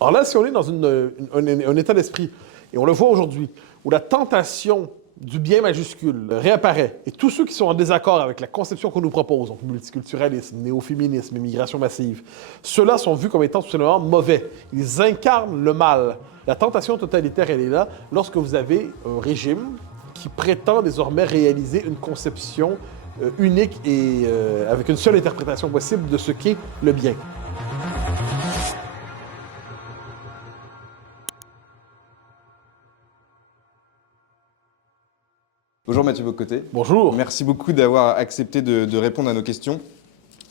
Alors là, si on est dans un état d'esprit, et on le voit aujourd'hui, où la tentation du bien majuscule réapparaît, et tous ceux qui sont en désaccord avec la conception qu'on nous propose, donc multiculturalisme, néo-féminisme, immigration massive, ceux-là sont vus comme étant tout simplement mauvais. Ils incarnent le mal. La tentation totalitaire, elle est là lorsque vous avez un régime qui prétend désormais réaliser une conception unique et avec une seule interprétation possible de ce qu'est le bien. Bonjour Mathieu Bocoté. Bonjour. Merci beaucoup d'avoir accepté de répondre à nos questions.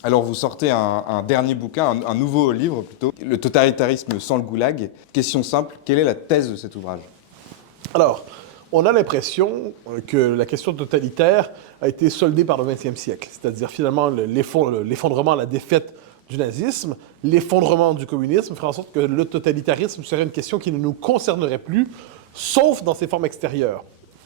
Alors vous sortez un dernier bouquin, un nouveau livre plutôt, Le totalitarisme sans le goulag. Question simple, quelle est la thèse de cet ouvrage? Alors, on a l'impression que la question totalitaire a été soldée par le XXe siècle, c'est-à-dire finalement l'effondrement, la défaite du nazisme, l'effondrement du communisme, ferait en sorte que le totalitarisme serait une question qui ne nous concernerait plus, sauf dans ses formes extérieures.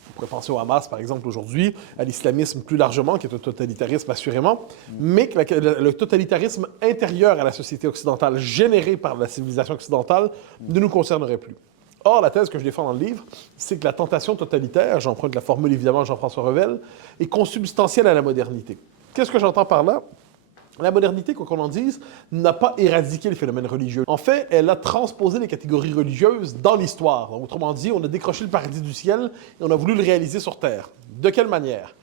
On pourrait penser au Hamas, par exemple, aujourd'hui, à l'islamisme plus largement, qui est un totalitarisme assurément, mais que le totalitarisme intérieur à la société occidentale, généré par la civilisation occidentale, ne nous concernerait plus. Or, la thèse que je défends dans le livre, c'est que la tentation totalitaire, j'emprunte la formule évidemment de Jean-François Revel, est consubstantielle à la modernité. Qu'est-ce que j'entends par là? La modernité, quoi qu'on en dise, n'a pas éradiqué le phénomène religieux. En fait, elle a transposé les catégories religieuses dans l'histoire. Autrement dit, on a décroché le paradis du ciel et on a voulu le réaliser sur Terre. De quelle manière?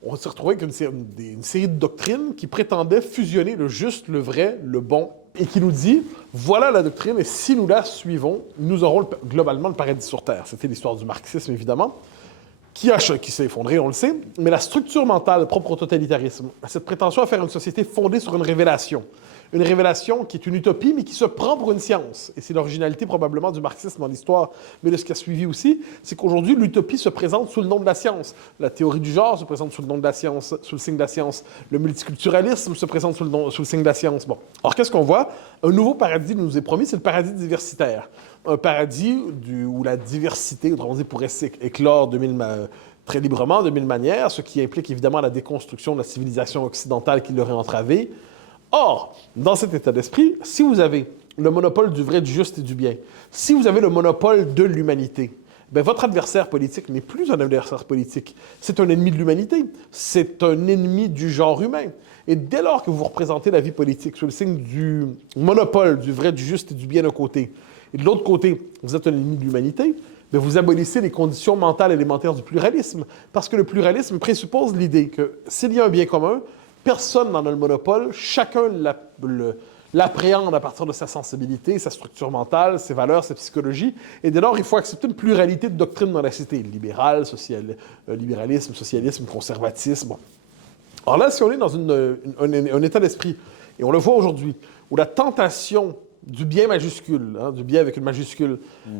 On s'est retrouvé avec une série de doctrines qui prétendaient fusionner le juste, le vrai, le bon, et qui nous dit, voilà la doctrine, et si nous la suivons, nous aurons globalement le paradis sur Terre. C'était l'histoire du marxisme, évidemment, qui s'est effondré, on le sait, mais la structure mentale propre au totalitarisme, cette prétention à faire une société fondée sur une révélation qui est une utopie, mais qui se prend pour une science. Et c'est l'originalité probablement du marxisme dans l'histoire, mais de ce qui a suivi aussi, c'est qu'aujourd'hui, l'utopie se présente sous le nom de la science. La théorie du genre se présente sous le nom de la science, sous le signe de la science. Le multiculturalisme se présente sous le signe de la science. Bon. Alors, qu'est-ce qu'on voit? Un nouveau paradis nous est promis, c'est le paradis diversitaire. Un paradis où la diversité, autrement dit, pourrait éclore très librement, de mille manières, ce qui implique évidemment la déconstruction de la civilisation occidentale qui l'aurait entravée. Or, dans cet état d'esprit, si vous avez le monopole du vrai, du juste et du bien, si vous avez le monopole de l'humanité, bien, votre adversaire politique n'est plus un adversaire politique. C'est un ennemi de l'humanité. C'est un ennemi du genre humain. Et dès lors que vous représentez la vie politique sous le signe du monopole du vrai, du juste et du bien d'un côté, et de l'autre côté, vous êtes un ennemi de l'humanité, bien, vous abolissez les conditions mentales élémentaires du pluralisme. Parce que le pluralisme présuppose l'idée que s'il y a un bien commun, personne n'en a le monopole, chacun l'appréhende à partir de sa sensibilité, sa structure mentale, ses valeurs, sa psychologie. Et dès lors, il faut accepter une pluralité de doctrines dans la cité. Libéralisme, socialisme, conservatisme. Bon. Alors là, si on est dans un état d'esprit, et on le voit aujourd'hui, où la tentation du bien majuscule, du bien avec une majuscule,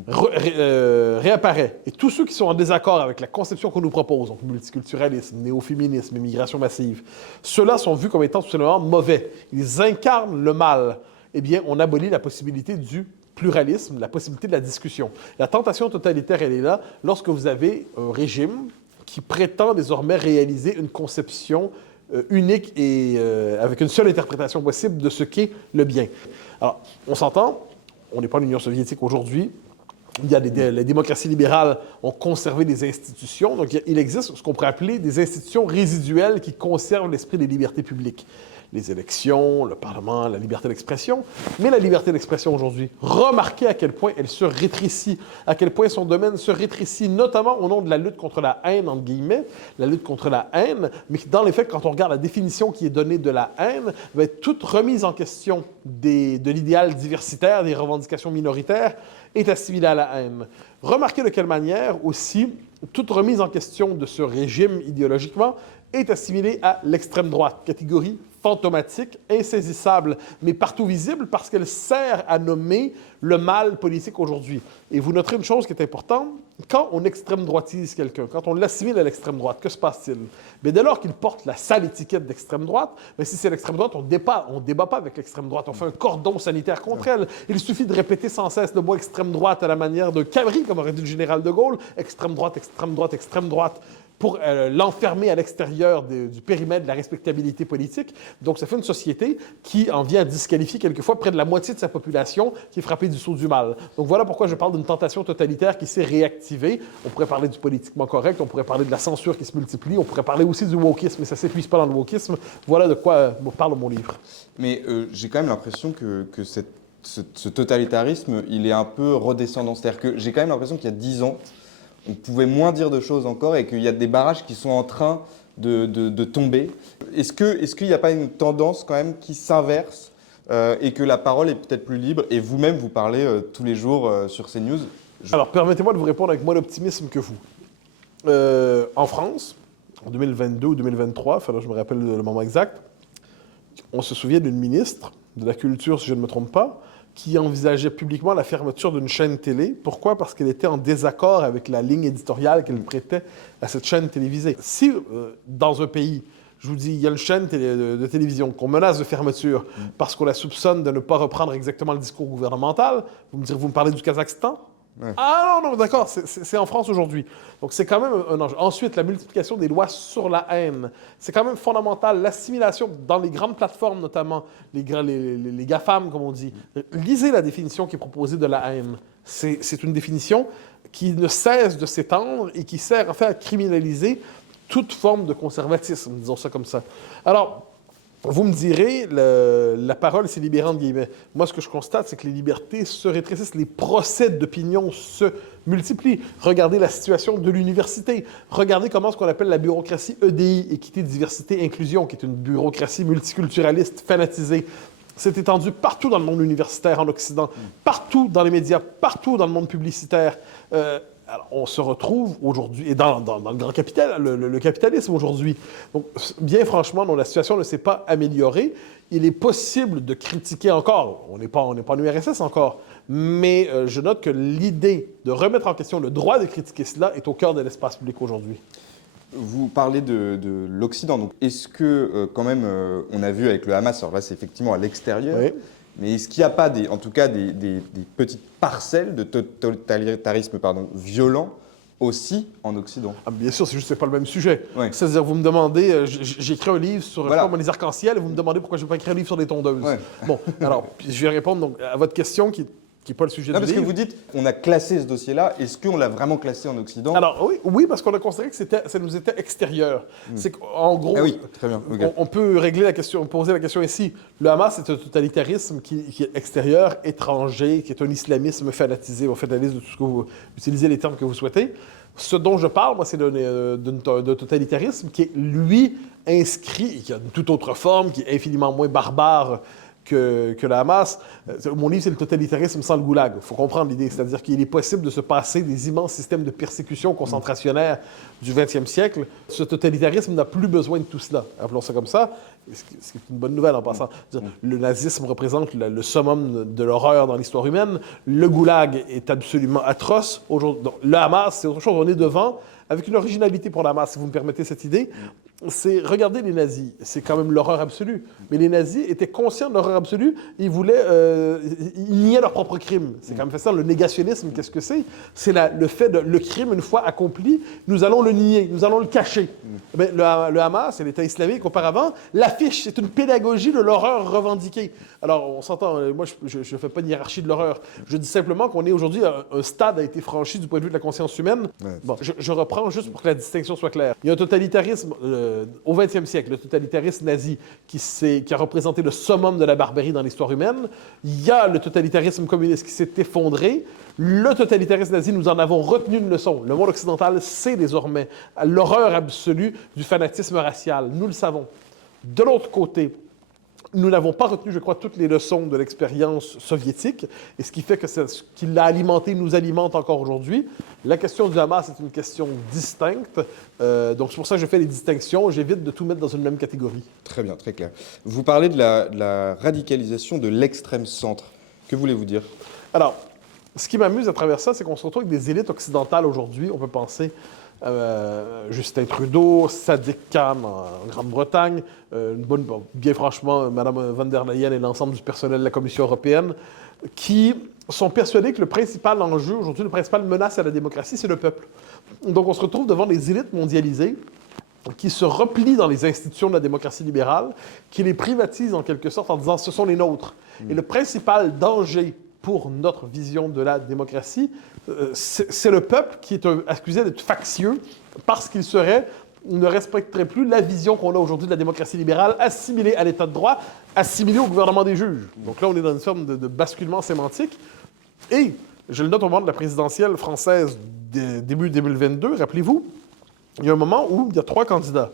réapparaît. Et tous ceux qui sont en désaccord avec la conception qu'on nous propose, donc multiculturalisme, néo-féminisme, immigration massive, ceux-là sont vus comme étant tout simplement mauvais. Ils incarnent le mal. Eh bien, on abolit la possibilité du pluralisme, la possibilité de la discussion. La tentation totalitaire, elle est là lorsque vous avez un régime qui prétend désormais réaliser une conception unique et avec une seule interprétation possible de ce qu'est le bien. Alors, on s'entend, on n'est pas l'Union soviétique aujourd'hui. Les démocraties libérales ont conservé des institutions. Donc, il existe ce qu'on pourrait appeler des institutions résiduelles qui conservent l'esprit des libertés publiques. Les élections, le Parlement, la liberté d'expression. Mais la liberté d'expression aujourd'hui, remarquez à quel point elle se rétrécit, à quel point son domaine se rétrécit, notamment au nom de la lutte contre la haine, entre guillemets, la lutte contre la haine, mais dans les faits, quand on regarde la définition qui est donnée de la haine, va être toute remise en question de l'idéal diversitaire, des revendications minoritaires, est assimilée à la haine. Remarquez de quelle manière aussi toute remise en question de ce régime idéologiquement est assimilée à l'extrême droite, catégorie fantomatique, insaisissable, mais partout visible parce qu'elle sert à nommer le mal politique aujourd'hui. Et vous noterez une chose qui est importante, quand on extrême droitise quelqu'un, quand on l'assimile à l'extrême droite, que se passe-t-il? Bien, dès lors qu'il porte la sale étiquette d'extrême droite, bien, si c'est l'extrême droite, on ne débat pas avec l'extrême droite, on fait un cordon sanitaire contre elle. Il suffit de répéter sans cesse le mot extrême droite à la manière de Cabri, comme aurait dit le général de Gaulle, extrême droite, extrême droite, extrême droite, pour l'enfermer à l'extérieur du périmètre de la respectabilité politique. Donc, ça fait une société qui en vient à disqualifier quelquefois près de la moitié de sa population, qui est frappée du sceau du mal. Donc voilà pourquoi je parle d'une tentation totalitaire qui s'est réactivée. On pourrait parler du politiquement correct, on pourrait parler de la censure qui se multiplie, on pourrait parler aussi du wokisme, mais ça ne s'épuise pas dans le wokisme. Voilà de quoi parle mon livre. Mais j'ai quand même l'impression que ce totalitarisme, il est un peu redescendant. C'est-à-dire que j'ai quand même l'impression qu'il y a 10 ans, on pouvait moins dire de choses encore et qu'il y a des barrages qui sont en train de tomber. Est-ce qu'il n'y a pas une tendance quand même qui s'inverse et que la parole est peut-être plus libre et vous-même, vous parlez tous les jours sur CNews? Alors, permettez-moi de vous répondre avec moins d'optimisme que vous. En France, en 2022 ou 2023, enfin là, je me rappelle le moment exact, on se souvient d'une ministre de la Culture, si je ne me trompe pas, qui envisageait publiquement la fermeture d'une chaîne télé. Pourquoi? Parce qu'elle était en désaccord avec la ligne éditoriale qu'elle prêtait à cette chaîne télévisée. Si, dans un pays, je vous dis, il y a une chaîne de télévision qu'on menace de fermeture parce qu'on la soupçonne de ne pas reprendre exactement le discours gouvernemental, vous me direz, vous me parlez du Kazakhstan? Ouais. Ah non, d'accord, c'est en France aujourd'hui. Donc c'est quand même un enjeu. Ensuite, la multiplication des lois sur la haine. C'est quand même fondamental. L'assimilation dans les grandes plateformes, notamment les GAFAM, comme on dit. Lisez la définition qui est proposée de la haine. C'est une définition qui ne cesse de s'étendre et qui sert en fait à criminaliser toute forme de conservatisme, disons ça comme ça. Alors, vous me direz, la parole s'est libérée entre guillemets. Moi, ce que je constate, c'est que les libertés se rétrécissent, les procès d'opinion se multiplient. Regardez la situation de l'université. Regardez comment ce qu'on appelle la bureaucratie EDI, Équité, Diversité, Inclusion, qui est une bureaucratie multiculturaliste fanatisée. C'est étendu partout dans le monde universitaire en Occident, partout dans les médias, partout dans le monde publicitaire. Alors, on se retrouve aujourd'hui, et dans le grand capital, le capitalisme aujourd'hui. Donc, bien franchement, la situation ne s'est pas améliorée. Il est possible de critiquer encore. On n'est pas en URSS encore. Mais je note que l'idée de remettre en question le droit de critiquer cela est au cœur de l'espace public aujourd'hui. Vous parlez de l'Occident. Donc, est-ce que, quand même, on a vu avec le Hamas, alors là, c'est effectivement à l'extérieur, Oui. mais est-ce qu'il n'y a pas, en tout cas, des petites parcelles de totalitarisme violent aussi en Occident? Ah, bien sûr, c'est juste que ce n'est pas le même sujet. Ouais. C'est-à-dire, vous me demandez, j'ai écrit un livre sur Voilà. les arcs-en-ciel et vous me demandez pourquoi je n'ai pas écrit un livre sur les tondeuses. Ouais. Bon, alors, puis je vais répondre donc, à votre question qui n'est pas le sujet Non, du parce livre. que vous dites, on a classé ce dossier-là. Est-ce qu'on l'a vraiment classé en Occident? Alors, oui, parce qu'on a considéré que ça nous était extérieur. C'est qu'en gros, Ah oui, très bien. Ok. on peut régler la question, poser la question ici. Le Hamas, c'est un totalitarisme qui est extérieur, étranger, qui est un islamisme fanatisé. Vous faites la liste de tout ce que vous utilisez les termes que vous souhaitez. Ce dont je parle, moi, c'est d'un totalitarisme qui est, lui, inscrit, qui a une toute autre forme, qui est infiniment moins barbare que le Hamas. Mon livre, c'est le totalitarisme sans le goulag. Il faut comprendre l'idée. C'est-à-dire qu'il est possible de se passer des immenses systèmes de persécution concentrationnaire du 20e siècle. Ce totalitarisme n'a plus besoin de tout cela. Appelons ça comme ça. Ce qui est une bonne nouvelle en passant. Le nazisme représente le summum de l'horreur dans l'histoire humaine. Le goulag est absolument atroce. Donc, le Hamas, c'est autre chose. On est devant, avec une originalité pour le Hamas, si vous me permettez cette idée. C'est, regardez les nazis, c'est quand même l'horreur absolue. Mais les nazis étaient conscients de l'horreur absolue, ils voulaient, ils niaient leur propre crime. C'est quand même fascinant. Le négationnisme, qu'est-ce que c'est? C'est le fait de, le crime, une fois accompli, nous allons le nier, nous allons le cacher. Mais le Hamas et l'État islamique, auparavant, l'affiche, c'est une pédagogie de l'horreur revendiquée. Alors, on s'entend, moi, je ne fais pas une hiérarchie de l'horreur. Je dis simplement qu'on est aujourd'hui, un stade a été franchi du point de vue de la conscience humaine. Ouais. Bon, je reprends juste pour que la distinction soit claire. Il y a un totalitarisme au XXe siècle, le totalitarisme nazi qui a représenté le summum de la barbarie dans l'histoire humaine. Il y a le totalitarisme communiste qui s'est effondré. Le totalitarisme nazi, nous en avons retenu une leçon. Le monde occidental sait désormais l'horreur absolue du fanatisme racial. Nous le savons. De l'autre côté, nous n'avons pas retenu, je crois, toutes les leçons de l'expérience soviétique, et ce qui fait que ce qui l'a alimenté nous alimente encore aujourd'hui. La question du Hamas est une question distincte, donc c'est pour ça que je fais les distinctions, j'évite de tout mettre dans une même catégorie. Très bien, très clair. Vous parlez de la radicalisation de l'extrême centre. Que voulez-vous dire? Alors, ce qui m'amuse à travers ça, c'est qu'on se retrouve avec des élites occidentales aujourd'hui. On peut penser Justin Trudeau, Sadiq Khan en Grande-Bretagne, bien franchement, Mme von der Leyen et l'ensemble du personnel de la Commission européenne, qui sont persuadés que le principal enjeu aujourd'hui, la principale menace à la démocratie, c'est le peuple. Donc on se retrouve devant des élites mondialisées qui se replient dans les institutions de la démocratie libérale, qui les privatisent en quelque sorte en disant « ce sont les nôtres ». Et le principal danger pour notre vision de la démocratie. C'est le peuple qui est accusé d'être factieux parce qu'il ne respecterait plus la vision qu'on a aujourd'hui de la démocratie libérale, assimilée à l'état de droit, assimilée au gouvernement des juges. Donc là, on est dans une forme de basculement sémantique. Et je le note au moment de la présidentielle française début 2022, rappelez-vous, il y a un moment où il y a 3 candidats,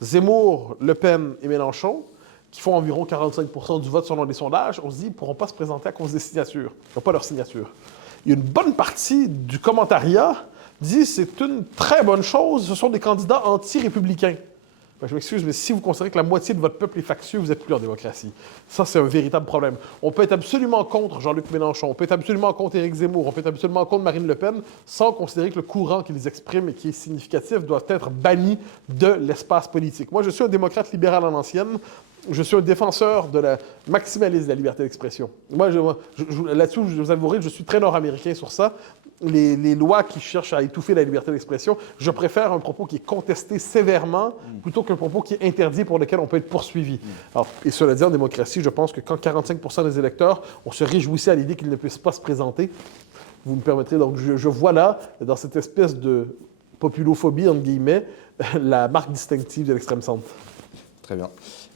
Zemmour, Le Pen et Mélenchon, qui font environ 45% du vote selon les sondages. On se dit, ils ne pourront pas se présenter à cause des signatures. Ils n'ont pas leur signature. Il y a une bonne partie du commentariat dit c'est une très bonne chose, ce sont des candidats anti-républicains. Ben, je m'excuse, mais si vous considérez que la moitié de votre peuple est factieux, vous n'êtes plus en démocratie. Ça, c'est un véritable problème. On peut être absolument contre Jean-Luc Mélenchon, on peut être absolument contre Éric Zemmour, on peut être absolument contre Marine Le Pen, sans considérer que le courant qu'ils expriment et qui est significatif doit être banni de l'espace politique. Moi, je suis un démocrate libéral en ancienne. Je suis un défenseur de la maximalisme de la liberté d'expression. Moi, là-dessus, je vous avouerai, je suis très nord-américain sur ça. Les lois qui cherchent à étouffer la liberté d'expression, je préfère un propos qui est contesté sévèrement plutôt qu'un propos qui est interdit pour lequel on peut être poursuivi. Alors, et cela dit, en démocratie, je pense que quand 45% des électeurs, on se réjouissait à l'idée qu'ils ne puissent pas se présenter, vous me permettrez, donc je vois là, dans cette espèce de populophobie, entre guillemets, la marque distinctive de l'extrême centre. Très bien.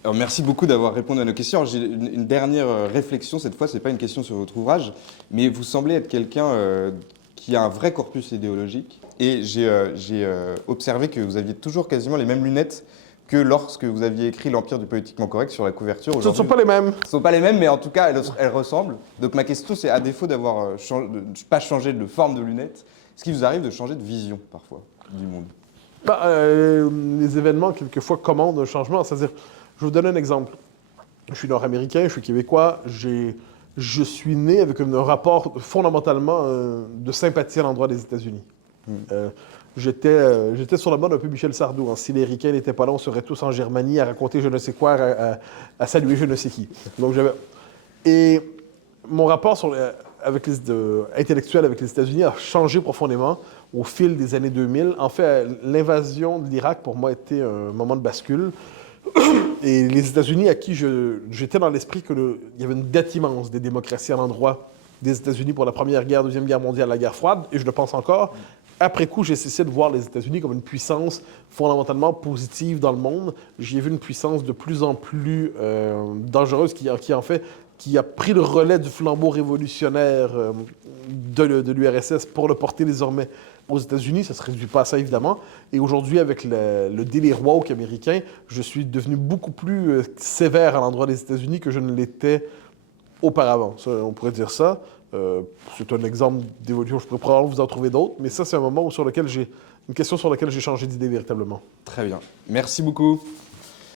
Alors, merci beaucoup d'avoir répondu à nos questions. J'ai une dernière réflexion, cette fois, ce n'est pas une question sur votre ouvrage, mais vous semblez être quelqu'un qui a un vrai corpus idéologique. Et j'ai observé que vous aviez toujours quasiment les mêmes lunettes que lorsque vous aviez écrit L'Empire du politiquement correct sur la couverture. Ce ne sont pas les mêmes. Ce ne sont pas les mêmes, mais en tout cas, elles ressemblent. Donc ma question, c'est à défaut d'avoir pas changé de forme de lunettes, est-ce qu'il vous arrive de changer de vision, parfois, du monde? Les événements, quelquefois, commandent un changement. C'est-à-dire, je vous donne un exemple. Je suis nord-américain, je suis québécois, je suis né avec un rapport fondamentalement de sympathie à l'endroit des États-Unis. J'étais sur la mode un peu Michel Sardou. Hein. Si les Ricains n'étaient pas là, on serait tous en Germanie à raconter je ne sais quoi, à saluer je ne sais qui. Donc Et mon rapport intellectuel avec les États-Unis a changé profondément au fil des années 2000. En fait, l'invasion de l'Irak, pour moi, était un moment de bascule. Et les États-Unis, à qui j'étais dans l'esprit qu'il y avait une dette immense des démocraties à l'endroit des États-Unis pour la Première Guerre, Deuxième Guerre mondiale, la guerre froide, et je le pense encore. Après coup, j'ai cessé de voir les États-Unis comme une puissance fondamentalement positive dans le monde. J'y ai vu une puissance de plus en plus dangereuse qui a pris le relais du flambeau révolutionnaire de l'URSS pour le porter désormais aux États-Unis. Ça ne se réduit pas à ça, évidemment. Et aujourd'hui, avec le délire woke américain, je suis devenu beaucoup plus sévère à l'endroit des États-Unis que je ne l'étais auparavant. Ça, on pourrait dire ça. C'est un exemple d'évolution. Je pourrais probablement vous en trouver d'autres, mais ça, c'est un moment une question sur laquelle j'ai changé d'idée véritablement. Très bien. Merci beaucoup.